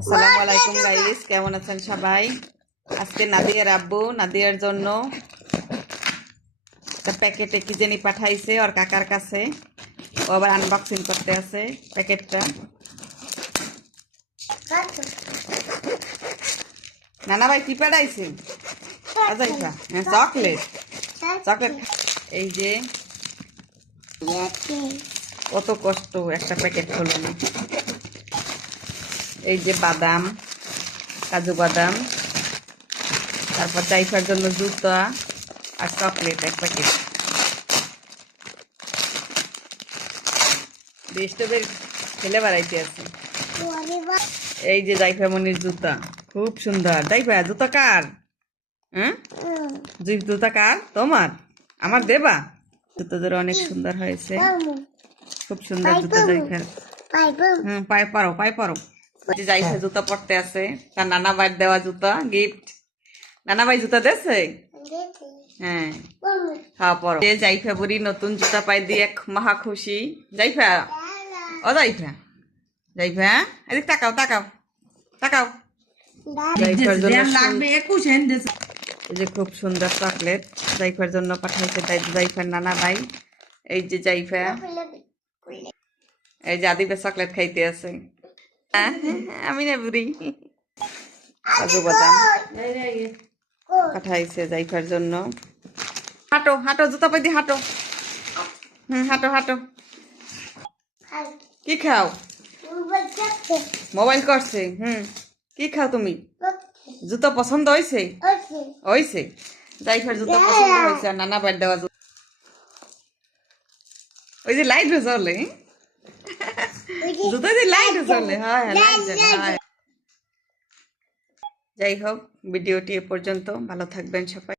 আসসালামু আলাইকুম গাইস, কেমন আছেন সবাই? আজকে নাদিয়ার আব্বু নাদিয়ার জন্য একটা প্যাকেটে কি জানি পাঠাইছে ওর কাকার কাছে। ও আবার আনবক্সিং করতে আছে প্যাকেটটা। নানা ভাই কি পাঠাইছে? আজাইফা চকলেট চকলেট। এই যে কত কষ্ট একটা প্যাকেট হলো না। এই যে বাদাম, কাজু বাদাম, তারপর জাইফার জন্য জুতা আর চকলেট এক প্যাকেট। বেস্টদের খেলে বেড়াইতে আছে। এই যে জাইফা মনির জুতা, খুব সুন্দর। জাইফা জুতা কার? হ্যাঁ, জুতা কার? তোমার? আমার দেবা? জুতো জোড়া অনেক সুন্দর হয়েছে, খুব সুন্দর জুতা জাইফার। পায়ে পারো, পায়ে পারো। জাইফা জুতা পরতে আছে, তার নানা ভাইয়ের দেওয়া জুতা গিফট। নানা ভাই জুতা দিয়েছে? হ্যাঁ, হ্যাঁ পরো। জাইফা বুড়ি নতুন জুতা পাই দিয়ে মহা খুশি। জাইফা, ও জাইফা, জাইফা এদিক তাকাও তাকাও তাকাও। জাইফার জন্য এই যে খুব সুন্দর চকলেট জাইফার জন্য পাঠাইছে জাইফার নানা ভাই। এই যে জাইফা, এই যে আদিবে চকলেট খাইতে আছে। আমি না বুড়ি। কাজু বাদাম পাঠাইছে জাইফার জন্য। হাঁটো হাঁটো, জুতা পাই দিয়ে হাঁটো। হাঁটো হাঁটো। কি খাও? মোবাইল করছে। কি খাও তুমি? জুতো পছন্দ হয়েছে? হয়েছে। জাইফার জুতো পছন্দ হয়েছে আর নানা বাইর দেওয়া জুতো। ওই যে লাইট জ্বলে, জুতো যে লাইট জ্বলে। হয় যাই হোক, ভিডিওটি এ পর্যন্ত। ভালো থাকবেন সবাই।